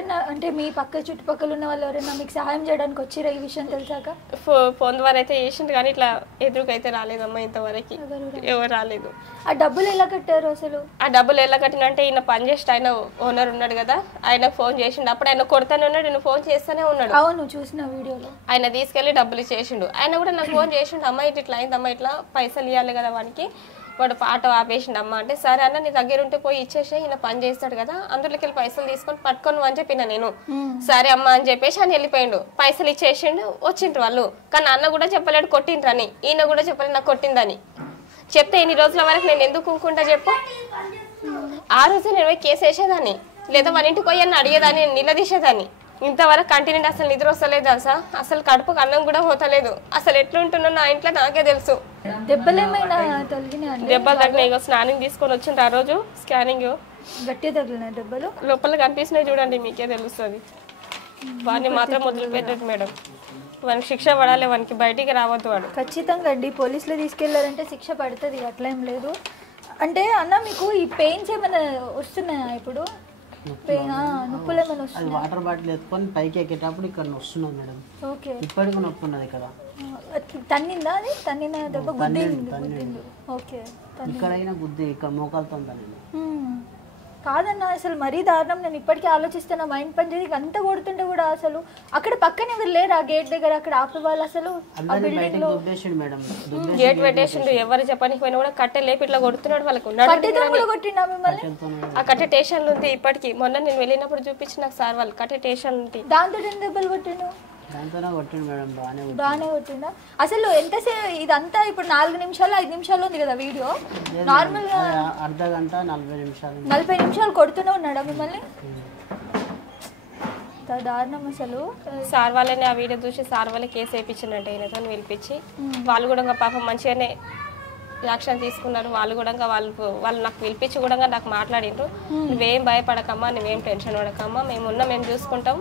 ఎవరైనా అంటే మీ పక్క చుట్టుపక్కల ఉన్న వాళ్ళు ఎవరైనా మీకు సహాయం చేయడానికి వచ్చిరా ఈ విషయం తెలిసాక? ఫోన్ ద్వారా అయితే చేసిండు కానీ ఇట్లా ఎదురుకైతే రాలేదమ్మా ఇంతవరకు, ఎవరు రాలేదు. ఆ డబ్బులు ఎలా కట్టారు అసలు? ఆ డబ్బులు ఎలా కట్టినంటే ఈయన పని చేసి ఆయన ఓనర్ ఉన్నాడు కదా, ఆయన ఫోన్ చేసిండు. అప్పుడు ఆయన కొడతానే ఉన్నాడు, నేను ఫోన్ చేస్తూనే ఉన్నాడు. అవును చూసిన వీడియోలో. ఆయన తీసుకెళ్లి డబ్బులు ఇచ్చేసిండు. ఆయన కూడా నాకు ఫోన్ చేసిండు, అమ్మ ఇట్లా అయిందమ్మా, ఇట్లా పైసలు ఇవ్వాలి కదా వానికి, వాడు ఆటో ఆపేసిండు అమ్మ అంటే, సరే అన్న నీ దగ్గర ఉంటే పోయి ఇచ్చేసి ఈయన పని చేస్తాడు కదా, అందులోకి వెళ్ళి పైసలు తీసుకొని పట్టుకొని అని చెప్పిన నేను. సరే అమ్మ అని చెప్పేసి ఆయన వెళ్ళిపోయిండు, పైసలు ఇచ్చేసిండు, వచ్చిండ్రు వాళ్ళు. కానీ అన్న కూడా చెప్పలేడు కొట్టిండ్రని, ఈయన కూడా చెప్పలేడు నాకు కొట్టిందని. చెప్తే ఇన్ని రోజుల వరకు నేను ఎందుకు ఊరుకుంటా చెప్పు? ఆ రోజే నేను కేసు వేసేదాన్ని, లేదా మన ఇంటికి పోయి అని అడిగేదాన్ని, నిలదీసేదాన్ని. ఇంతవరకు కంటిన్యూ అసలు నిద్ర వస్తలేదు తెలుసా, అసలు కడుపుకు అన్నం కూడా పోతలేదు. అసలు ఎట్లుంటున్నా నా ఇంట్లో నాకే తెలుసు. దెబ్బలు ఏమైనా తగిలినాయి? దెబ్బలు తగినాయి. స్నానింగ్ తీసుకొని వచ్చిండ్రు ఆ రోజు, స్కానింగ్ గట్టిగా తగిలినాయి దెబ్బలు. లోపల కనిపిస్తున్నాయి చూడండి, మీకే తెలుస్తుంది. వాడిని మాత్రం వదిలిపెట్టదు మేడం, వానికి శిక్ష పడాలి, వానికి బయటికి రావద్దు వాడు. ఖచ్చితంగా అండి, పోలీసులు తీసుకెళ్లారంటే శిక్ష పడుతుంది, అట్లా ఏం లేదు. అంటే అన్న మీకు ఈ పెయిన్స్ ఏమైనా వస్తున్నాయా ఇప్పుడు? నొప్పులు ఏమైనా వస్తున్నాయి? వాటర్ బాటిల్ ఎత్తుకొని పైకి ఎక్కేటప్పుడు ఇక్కడ వస్తున్నది మేడం. ఓకే, ఇప్పటికి నొప్పి ఉన్నది ఇక్కడ. తన్నిందా? అది తన్నిన దెబ్బ గుద్దింది. ఓకే, ఇక్కడైనా గుద్ది, ఇక్కడ మోకాలతో తన్నింది. కాదన్న అసలు మరీ దారుణం. నేను ఇప్పటికీ ఆలోచిస్తున్నా, మైండ్ పని చేసి అంత కొడుతుంటే కూడా అసలు అక్కడ పక్కన ఎవరు లేరు ఆ గేట్ దగ్గర, అక్కడ ఆపే వాళ్ళు అసలు గేట్ పెట్టేసిండు. ఎవరు చెప్పడానికి పోయినా కూడా కట్టె లేపి ఇట్లా కొడుతున్నాడు వాళ్ళకు. కొట్టిండా మిమ్మల్ని? ఆ కట్టె స్టేషన్లు ఉంది ఇప్పటికి. మొన్న నేను వెళ్ళినప్పుడు చూపించిన నాకు సార్ వాళ్ళు కట్టె స్టేషన్ ఉంది. దాంతో ఎన్ని దెబ్బలు కొట్టిండు? బాగానే కొట్టిండా? అసలు ఎంతసేపు ఇదంతా? ఇప్పుడు 4 నిమిషాలు 5 నిమిషాలు ఉంది కదా వీడియో, నార్మల్ గా అర్ధ గంట 40 నిమిషాలు కొడుతూనే ఉన్నాడా మిమ్మల్ని? దారుణం అసలు. సార్ వాళ్ళని ఆ వీడియో చూసి సార్ వాళ్ళే కేసు వేయించిందంటే ఈయనతో పిలిపించి, వాళ్ళు కూడా పాపం మంచిగానే యాక్షన్ తీసుకున్నారు. వాళ్ళు కూడా వాళ్ళు నాకు పిలిపించి కూడా నాకు మాట్లాడిండ్రు, నువ్వేం భయపడకమ్మా, నువ్వేం టెన్షన్ పడకమ్మా, మేము చూసుకుంటాం,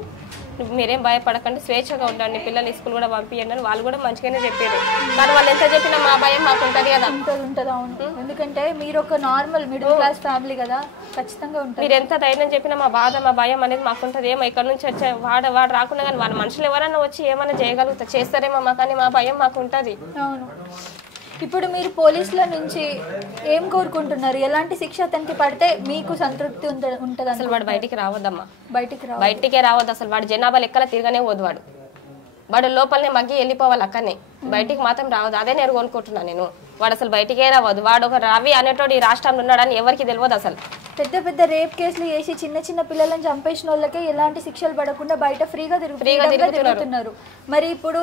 మీరేం భయపడకండి, స్వేచ్ఛగా ఉండండి, పిల్లల్ని స్కూల్ కూడా పంపించండి అని వాళ్ళు కూడా మంచిగానే చెప్పారు. కానీ వాళ్ళు ఎంత చెప్పినా మా భయం మాకు ఉంటుంది కదా. ఉంటుంది అవును, ఎందుకంటే మీరు ఒక నార్మల్ మిడిల్ క్లాస్ ఫ్యామిలీ కదా, ఖచ్చితంగా ఉంటుంది. మీరు ఎంత ధైర్యం చెప్పినా మా బాధ మా భయం అనేది మాకుంటుంది. ఏమో ఇక్కడ నుంచి వచ్చే వాడు రాకుండా కానీ వాళ్ళ మనుషులు ఎవరైనా వచ్చి ఏమైనా చేయగలుగుతారు, చేస్తారేమో మా, కానీ మా భయం మాకు ఉంటుంది. అవును. ఇప్పుడు మీరు పోలీసుల నుంచి ఏం కోరుకుంటున్నారు? ఎలాంటి శిక్ష అతనికి పడితే మీకు సంతృప్తి ఉంటుంది? అసలు వాడు బయటికి రావద్దమ్మా, బయటికే రావద్దు. అసలు వాడు జనాభా లెక్కల తిరగనే పోదు, వాడు లోపలనే మగ్గి వెళ్ళిపోవాలి అక్కడనే, బయటికి మాత్రం రావద్దు. అదే నేను కొనుక్కుంటున్నాను నేను. వాడు అసలు బయటికే రావద్దు. వాడు ఒక రవి అనేటోడు ఈ రాష్ట్రంలో ఉన్నాడని ఎవరికి తెలియదు. అసలు పెద్ద రేప్ కేసులు చేసి చిన్న పిల్లలను చంపేసిన వాళ్ళకే ఎలాంటి శిక్షలు పడకుండా బయట ఫ్రీగా తిరుగుతున్నారు. మరి ఇప్పుడు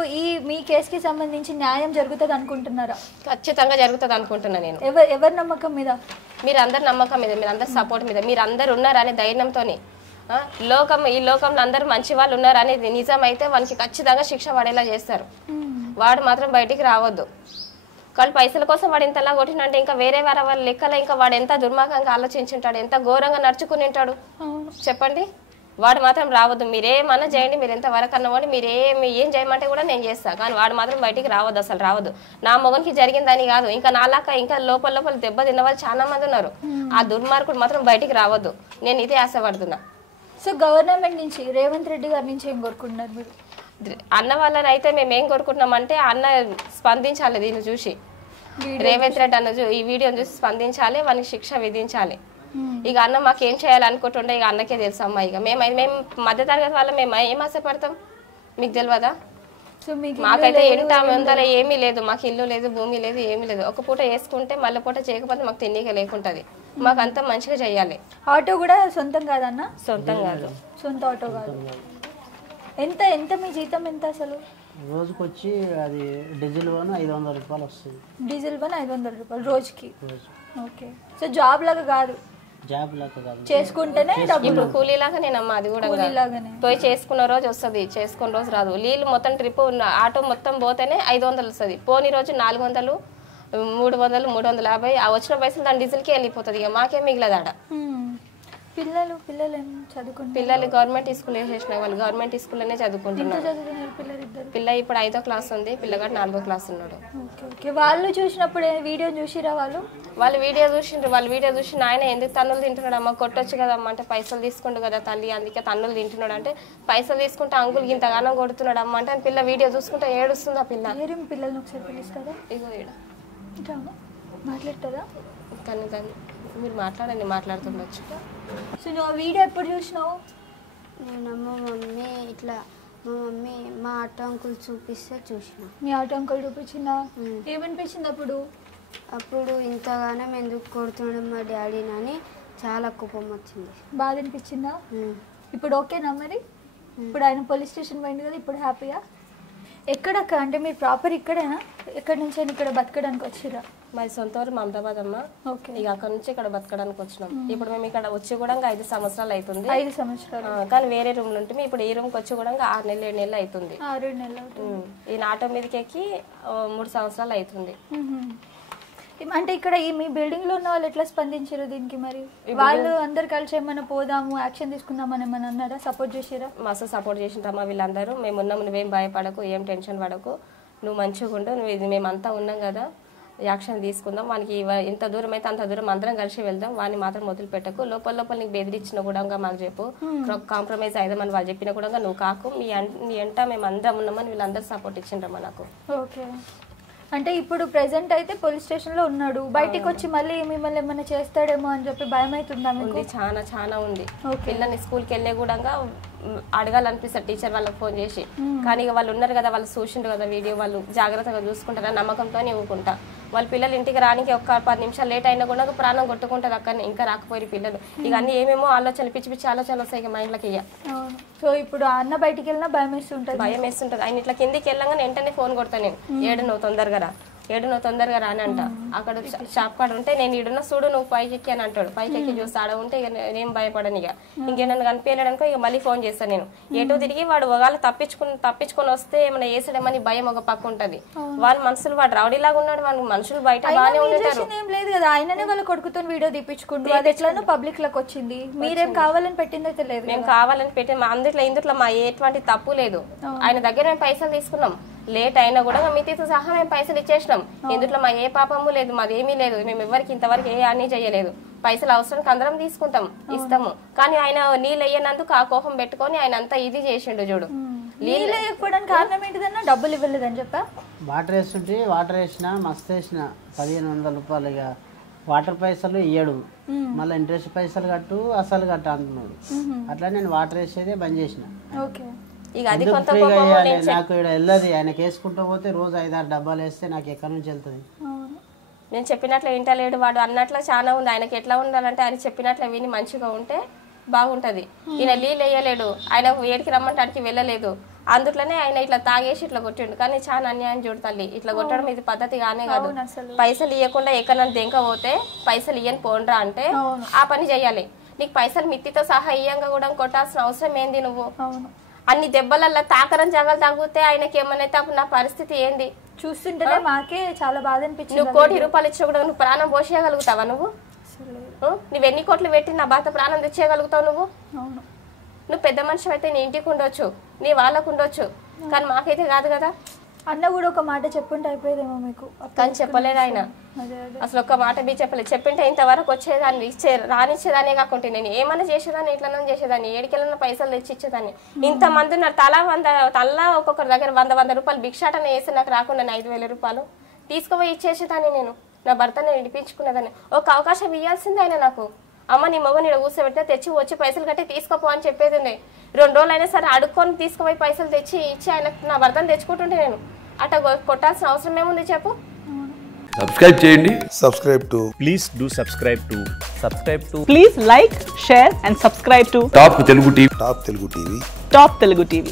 మీ కేసుకి సంబంధించి న్యాయం జరుగుతుంది అనుకుంటున్నారా? ఖచ్చితంగా జరుగుతుంది అనుకుంటున్నా నేను. ఎవరి నమ్మకం మీద? మీరందరి నమ్మకం మీద, మీరందరి సపోర్ట్ మీద, మీరందరు ఉన్నారనే ధైర్యంతోనే. ఈ లోకంలో అందరూ మంచి వాళ్ళు ఉన్నారు అనేది నిజమైతే వానికి ఖచ్చితంగా శిక్ష పడేలా చేస్తారు. వాడు మాత్రం బయటికి రావద్దు. కానీ పైసల కోసం వాడు ఇంతలా కొట్టినంటే ఇంకా వేరే వాళ్ళ లెక్కల ఇంకా వాడు ఎంత దుర్మార్గంగా ఆలోచించుంటాడు, ఎంత ఘోరంగా నడుచుకుని ఉంటాడు చెప్పండి. వాడు మాత్రం రావద్దు. మీరేమన్నా చేయండి, మీరు ఎంత వరకు అన్నవాడి, ఏం చేయమంటే కూడా నేను చేస్తాను, కానీ వాడు మాత్రం బయటికి రావద్దు, అసలు రావద్దు. నా మొగనికి జరిగిందని కాదు, ఇంకా నాలాక ఇంకా లోపల దెబ్బ తిన్న వాళ్ళు చాలా మంది ఉన్నారు. ఆ దుర్మార్గుడు మాత్రం బయటికి రావద్దు. నేను ఇదే ఆశపడుతున్నా. సో గవర్నమెంట్ నుంచి రేవంత్ రెడ్డి గారి నుంచి ఏం కోరుకుంటున్నారు మీరు? అన్న వాళ్ళని అయితే మేము ఏం కోరుకుంటున్నామంటే, అన్న స్పందించాలి దీన్ని చూసి, రేవంత్ రెడ్డి అన్న ఈ వీడియోని చూసి స్పందించాలి, వానికి శిక్ష విధించాలి. ఇక అన్న మాకేం చేయాలనుకుంటుండే ఇక అన్నకే తెలుసమ్మా. ఇక మేము మధ్యతరగతి వల్ల మేము ఏం ఆశపడతాం మీకు తెలియదా? మాకైతే ఎంట ముందర ఏమీ లేదు, మాకు ఇల్లు లేదు, భూమి లేదు, ఏమీ లేదు. ఒక పూట వేసుకుంటే మళ్ళీ పూట చేయకపోతే మాకు తిన్నీక లేకుంటది. మాకు అంతా మంచిగా చెయ్యాలి. ఆటో కూడా సొంతం కాదన్న? సొంతం కాదు, సొంత ఆటో కాదు. ఎంత మీ జీతం ఎంత అసలు? రోజుకి వచ్చి అది డీజిల్ వన్ 500 రూపాయలు వస్తుంది. డీజిల్ వన్ 500 రూపాయలు రోజుకి. ఓకే. సో జాబ్ లాగా కాదు, చేసుకుంటేనే ఇప్పుడు కూలీలాగా నేనమ్మా. అది కూడా పోయి చేసుకున్న రోజు వస్తుంది, చేసుకున్న రోజు రాదు. నీళ్ళు మొత్తం ట్రిప్ ఆటో మొత్తం పోతేనే 500 వస్తుంది. పోని రోజు 400, 300, 350 ఆ వచ్చిన పైసలు దాని డీజిల్కే వెళ్ళిపోతుంది. ఇక మాకేం మిగిలదాడ. పిల్లలు ఏం చదువుకుంటారు? పిల్లలు గవర్నమెంట్ స్కూల్ వేసేసిన వాళ్ళు గవర్నమెంట్ స్కూల్లోనే చదువుకుంటున్నారు. పిల్ల ఇప్పుడు 5వ క్లాస్ ఉంది, పిల్లగాడు 4వ క్లాస్ ఉన్నాడు. వాళ్ళు చూసినప్పుడు వీడియో చూసిరా? వాళ్ళు వీడియో చూసిండ్రు. వాళ్ళు వీడియో చూసి ఆయన ఎందుకు తన్నులు తింటున్నాడు అమ్మ, కొట్టొచ్చు కదమ్మా అంటే పైసలు తీసుకుంటు కదా తల్లి, అందుకే తన్నులు తింటున్నాడు అంటే పైసలు తీసుకుంటే అంకుల్ ఇంతగానో కొడుతున్నాడు అమ్మ అంటే పిల్ల వీడియో చూసుకుంటే ఏడుస్తుంది. ఆ పిల్ల పిల్లల్ని ఒకసారి పిలుస్తారా? ఇగో మాట్లాడతారా? కానీ మీరు మాట్లాడండి, మాట్లాడుతుండొచ్చు. సో నువ్వు వీడియో ఎప్పుడు చూసినావు? నేను మా మమ్మీ మా ఆటో అంకుల్ చూపిస్తే చూసిన. మీ ఆటో అంకుల్ చూపించిందా? ఏమనిపించింది అప్పుడు? ఇంతగానో ఎందుకు కొడుతున్నాడు మా డాడీని అని చాలా కోపం వచ్చింది. బాధ అనిపించిందా? ఇప్పుడు ఓకేనా మరి? ఇప్పుడు ఆయన పోలీస్ స్టేషన్ పోయింది కదా, ఇప్పుడు హ్యాపీయా? ఎక్కడక్క అంటే మీరు ప్రాపర్ ఇక్కడేనా? ఎక్కడి నుంచి ఇక్కడ బతకడానికి వచ్చిరా? మాది సొంత ఊరు మమతాబాద్ అమ్మ. ఇక అక్కడ నుంచి ఇక్కడ బతకడానికి వచ్చినాం. ఇప్పుడు మేము ఇక్కడ వచ్చి కూడా 5 సంవత్సరాలు అవుతుంది. 5 సంవత్సరాలు కానీ వేరే రూమ్ లో ఉంటుంది. ఇప్పుడు ఈ రూమ్కి వచ్చి కూడా 6 నెలలు 7 నెలలు అవుతుంది. 6 నెలలు. ఈ ఆటో మీదకి ఎక్కి 3 సంవత్సరాలు అవుతుంది. అంటే ఇక్కడ మీ బిల్డింగ్ లో ఉన్న వాళ్ళు ఎట్లా స్పందించారు దీనికి? మరి వాళ్ళు అందరు కలిసి ఏమైనా పోదాము యాక్షన్ తీసుకుందామని ఏమైనా అన్నారా? సపోర్ట్ చేసారా? మస్తు సపోర్ట్ చేసింటామా వీళ్ళందరూ. మేము ఉన్నాము, నువ్వేం భయపడకు, ఏం టెన్షన్ పడకు, నువ్వు మంచిగా ఉండు, నువ్వు ఇది మేమంతా ఉన్నాం కదా, యాక్షన్ తీసుకుందాం, వానికి ఎంత దూరం అయితే అంత దూరం అందరం కలిసి వెళ్దాం, వాడిని మాత్రం మొదలు పెట్టకు, లోపల నీకు బెదిరించిన కూడా మాకు చెప్పు, కాంప్రమైజ్ అయిదామని వాళ్ళు చెప్పినా కూడా నువ్వు కాకు, నీ ఎంట మేము అందరం ఉన్నామని వీళ్ళందరూ సపోర్ట్ ఇచ్చిండ్రమ్మా నాకు. ఓకే. అంటే ఇప్పుడు ప్రెసెంట్ అయితే పోలీస్ స్టేషన్ లో ఉన్నాడు, బయటికి వచ్చి మళ్ళీ మిమ్మల్ని ఏమైనా చేస్తాడేమో అని చెప్పి భయం అవుతుందా మీకు? చాలా ఉంది. పిల్లల్ని స్కూల్కి వెళ్ళే కూడా అడగాలనిపిస్తారు టీచర్ వాళ్ళకి ఫోన్ చేసి, కానీ వాళ్ళు ఉన్నారు కదా, వాళ్ళు చూసిండ్రు కదా వీడియో, వాళ్ళు జాగ్రత్తగా చూసుకుంటారా నమ్మకంతో ఇవ్వకుంటా. వాళ్ళ పిల్లలు ఇంటికి రానికి ఒక 10 నిమిషాలు లేట్ అయినా కూడా ప్రాణం కొట్టుకుంటారు అక్కడ, ఇంకా రాకపోయి పిల్లలు. ఇక అన్ని ఏమేమో ఆలోచనలు పిచ్చి ఆలోచనలు వస్తాయి మైండ్లకి. ఇక సో ఇప్పుడు అన్న బయటికి వెళ్ళినా భయం వేస్తుంటది. ఆయన ఇట్లా కిందికి వెళ్ళగానే వెంటనే ఫోన్ కొడతాను నేను, 7 నువ్వు తొందరగా రానంట. అక్కడ షాప్ కాడ ఉంటే నేను ఇడున్న చూడు నువ్వు పైకి ఎక్కి అని అంటాడు. పైకి ఎక్కి చూస్తే ఆడ ఉంటే ఇక నేనేం భయపడను. ఇక ఇంకేమన్నా కనిపించడానికో ఇక మళ్ళీ ఫోన్ చేస్తాను నేను. ఎటు తిరిగి వాడు ఒకవేళ తప్పించుకొని వస్తే ఏమైనా వేసాడేమని భయం ఒక పక్క ఉంటది. వాళ్ళ మనుషులు వాడు రౌడీలాగా ఉన్నాడు, వాళ్ళ మనుషులు బయట బాగానే ఉంటారు. ఏం లేదు కదా, ఆయననే వాళ్ళ కొడుకుతో వీడియో తీపించుకుంటూ అది ఎట్లానో పబ్లిక్ లకు వచ్చింది. మీరేం కావాలని పెట్టిందైతే లేదు. మేము కావాలని పెట్టి ఇందులో మా ఎటువంటి తప్పు లేదు. ఆయన దగ్గర మేము పైసలు తీసుకున్నాం, లేట్ అయినా కూడా మితితో సహా మేము పైసలు ఇచ్చేసినాం. ఇందులో మా ఏ పాపము లేదు, మాది ఏమీ లేదు. మేము ఎవరికి ఇంతవరకు ఏ హాని చేయలేదు. పైసలు అవసరానికి అందరం తీసుకుంటాం, ఇస్తాము. కానీ ఆయన నీళ్ళు అయ్యేందుకు ఆ కోపం పెట్టుకొని ఆయన అంతా ఇది చేసిండు చూడు. నీళ్ళు వేయకపోవడానికి కారణం ఏంటిదన్నా? డబ్బులు ఇవ్వలేదని చెప్పా. వాటర్ వేస్తుంటే వాటర్ వేసిన మస్తు వేసిన 1500 రూపాయలు. ఇక వాటర్ పైసలు ఇయ్యడు, మళ్ళీ ఇంట్రెస్ట్ పైసలు కట్టు అసలు కట్ట అంటున్నాడు. అట్లా నేను వాటర్ వేసేదే బంద్ చేసిన. నాకు ఇక్కడ వెళ్ళదు, ఆయనకి వేసుకుంటూ పోతే రోజు 5-6 డబ్బాలు వేస్తే నాకు ఎక్కడి నుంచి వెళ్తుంది? నేను చెప్పినట్లు వింటలేడు వాడు అన్నట్లు చాలా ఉంది. ఆయనకి ఎట్లా ఉండాలంటే ఆయన చెప్పినట్లు విని మంచిగా ఉంటే బాగుంటది. ఈయన నీళ్ళు వేయలేడు, ఆయన ఏడికి రమ్మంటే ఆడికి వెళ్ళలేదు. అందుట్లోనే ఆయన ఇట్లా తాగేసి ఇట్లా కొట్టిండు. కానీ చాలా అన్యాయం చూడు తల్లి, ఇట్లా కొట్టడం ఇది పద్ధతి కానే కాదు. పైసలు ఇవ్వకుండా ఎక్కడన్నా దెంక పోతే పైసలు ఇయ్యని పోండ్రా అంటే ఆ పని చెయ్యాలి. నీకు పైసలు మిత్తితో సహా ఇయ్యంగా కూడా కొట్టాల్సిన అవసరం ఏంది? నువ్వు అన్ని దెబ్బలల్లో తాకరం జగలు తగ్గితే ఆయనకి ఏమన్నా నా పరిస్థితి ఏంది? చూస్తుంటేనే మాకే చాలా బాధ అనిపించింది. నువ్వు 1 కోటి రూపాయలు ఇచ్చినా కూడా నువ్వు ప్రాణం పోసేయగలుగుతావా? నువ్వు ఎన్ని కోట్లు పెట్టి నా భర్త ప్రాణం తెచ్చేయగలుగుతావు? నువ్వు పెద్ద మనిషి అయితే నీ ఇంటికి ఉండొచ్చు, నీ వాళ్ళకు ఉండొచ్చు, కానీ మాకైతే కాదు కదా. అన్న కూడా ఒక మాట చెప్పుంటే అయిపోయేదేమో మీకు, కానీ చెప్పలేదు ఆయన. అసలు ఒక్క మాట బీ చెప్పలేదు. చెప్పింటే ఇంతవరకు వచ్చేదాన్ని రానిచ్చేదానే కాకుండా నేను ఏమన్నా చేసేదాన్ని, ఎట్లన్నా చేసేదాన్ని, ఏడికెళ్ళన్నా పైసలు తెచ్చి ఇచ్చేదాన్ని. ఇంతమంది ఉన్నారు, తలా ఒక్కొక్కరి దగ్గర 100 రూపాయలు భిక్షాటన వేసి నాకు రాకుండా 5,000 రూపాయలు తీసుకుపోయి ఇచ్చేసేదాన్ని. నేను నా భర్తని విడిపించుకునేదాన్ని. ఒక అవకాశం ఇవ్వాల్సింది ఆయన నాకు. అమ్మ నీ మగని ఇక్కడ కూర్చోబెడితే తెచ్చి వచ్చి పైసలు కట్టి తీసుకోపో అని చెప్పేది. 2 రోజులు అయినా సరే అడుక్కొని తీసుకుపోయి పైసలు తెచ్చి ఇచ్చి ఆయన నా భర్తను తెచ్చుకుంటుంటే నేను అట్లా కొట్టాల్సిన అవసరం ఏముంది చెప్పు? సబ్స్క్రైబ్ చేయండి. Please like, share and subscribe to Top Telugu TV. Top Telugu TV.